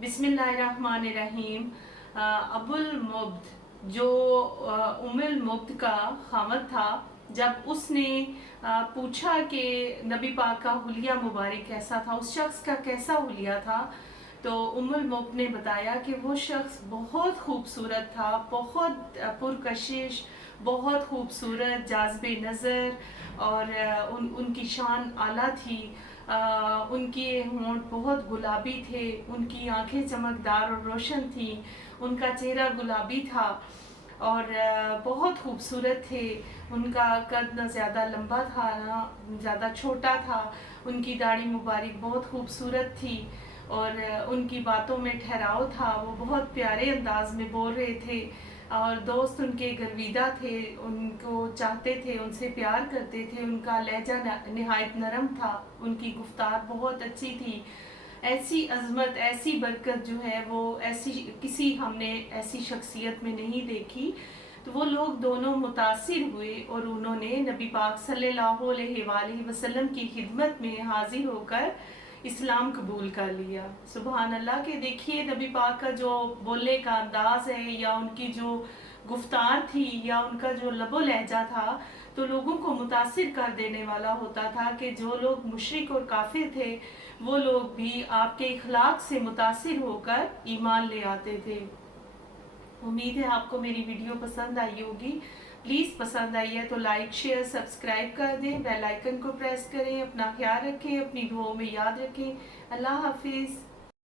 बिस्मिल्लाहिर्रहमानिर्रहीम। अबुल मुब्द जो उम्मुल मुब्द का खामद था, जब उसने पूछा कि नबी पाक का हुलिया मुबारक कैसा था, उस शख्स का कैसा हुलिया था, तो उम्मुल मुब्द ने बताया कि वो शख्स बहुत खूबसूरत था, बहुत पुरकशिश, बहुत खूबसूरत, जाज़बे नज़र और उनकी शान आला थी। उनके होंठ बहुत गुलाबी थे, उनकी आंखें चमकदार और रोशन थी, उनका चेहरा गुलाबी था और बहुत खूबसूरत थे। उनका कद न ज़्यादा लंबा था ना ज़्यादा छोटा था। उनकी दाढ़ी मुबारक बहुत खूबसूरत थी और उनकी बातों में ठहराव था। वो बहुत प्यारे अंदाज में बोल रहे थे और दोस्त उनके गर्विदा थे, उनको चाहते थे, उनसे प्यार करते थे। उनका लहजा नहायत नरम था, उनकी गुफ्तार बहुत अच्छी थी। ऐसी अजमत, ऐसी बरकत जो है वो ऐसी किसी हमने ऐसी शख्सियत में नहीं देखी। तो वो लोग दोनों मुतासिर हुए और उन्होंने नबी पाक सल्लल्लाहु अलैहि वसल्लम की खिदमत में हाजिर होकर इस्लाम कबूल कर लिया। सुबहान अल्लाह। के देखिए नबी पाक का जो बोलने का अंदाज़ है या उनकी जो गुफ्तार थी या उनका जो लबो लहजा था, तो लोगों को मुतासिर कर देने वाला होता था कि जो लोग मुशरिक और काफिर थे वो लोग भी आपके इखलाक से मुतासिर होकर ईमान ले आते थे। उम्मीद है आपको मेरी वीडियो पसंद आई होगी। प्लीज़ पसंद आई है तो लाइक शेयर सब्सक्राइब कर दें, बेल आइकन को प्रेस करें। अपना ख्याल रखें, अपनी दुआओं में याद रखें। अल्लाह हाफिज़।